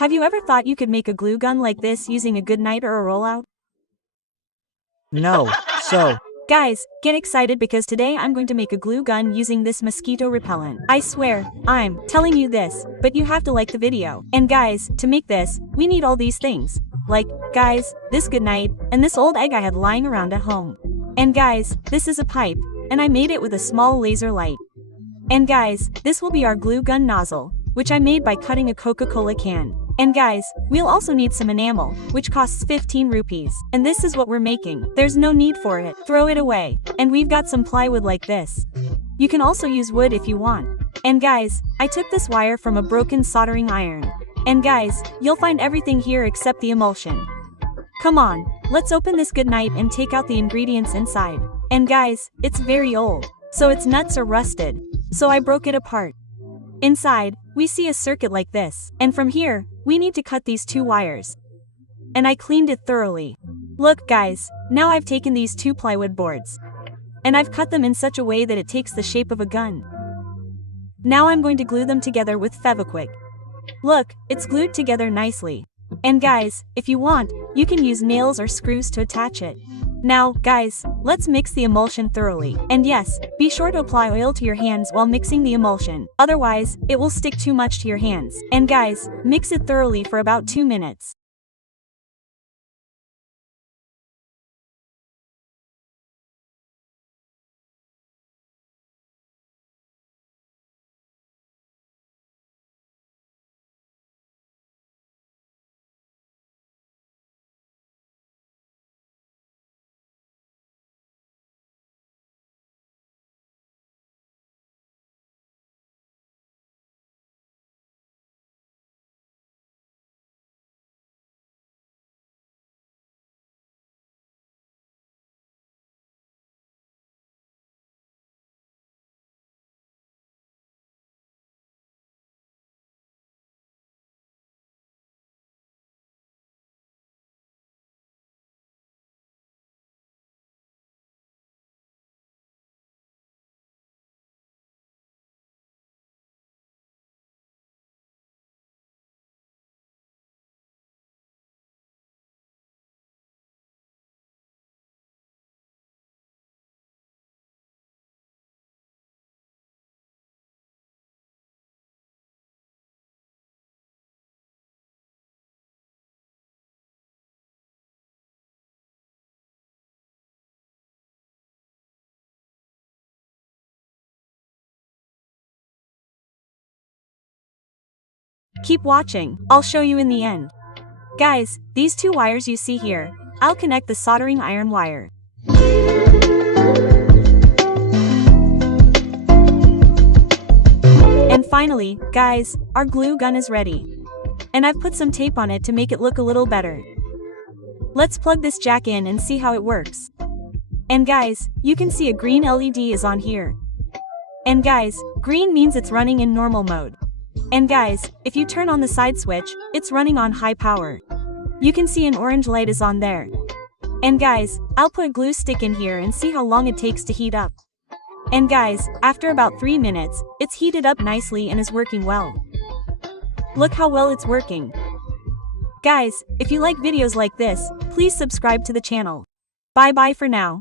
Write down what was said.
Have you ever thought you could make a glue gun like this using a goodnight or a rollout? No, so, Guys, get excited because today I'm going to make a glue gun using this mosquito repellent. I swear, I'm telling you this, but you have to like the video. And guys, to make this, we need all these things. Like, guys, this goodnight, and this old egg I had lying around at home. And guys, this is a pipe, and I made it with a small laser light. And guys, this will be our glue gun nozzle, which I made by cutting a Coca-Cola can. And guys, we'll also need some enamel, which costs 15 rupees. And this is what we're making. There's no need for it. Throw it away. And we've got some plywood like this. You can also use wood if you want. And guys, I took this wire from a broken soldering iron. And guys, you'll find everything here except the emulsion. Come on, let's open this goodnight and take out the ingredients inside. And guys, it's very old, so its nuts are rusted. So I broke it apart. Inside, we see a circuit like this, and from here, we need to cut these two wires. And I cleaned it thoroughly. Look guys, now I've taken these two plywood boards. And I've cut them in such a way that it takes the shape of a gun. Now I'm going to glue them together with Fevikwik. Look, it's glued together nicely. And guys, if you want, you can use nails or screws to attach it. Now, guys, let's mix the emulsion thoroughly. And yes, be sure to apply oil to your hands while mixing the emulsion. Otherwise, it will stick too much to your hands. And guys, mix it thoroughly for about 2 minutes. Keep watching, I'll show you in the end. Guys, these two wires you see here, I'll connect the soldering iron wire. And finally, guys, our glue gun is ready. And I've put some tape on it to make it look a little better. Let's plug this jack in and see how it works. And guys, you can see a green LED is on here. And guys, green means it's running in normal mode. And guys, if you turn on the side switch, it's running on high power. You can see an orange light is on there. And guys, I'll put a glue stick in here and see how long it takes to heat up. And guys, after about 3 minutes, it's heated up nicely and is working well. Look how well it's working. Guys, if you like videos like this, please subscribe to the channel. Bye bye for now.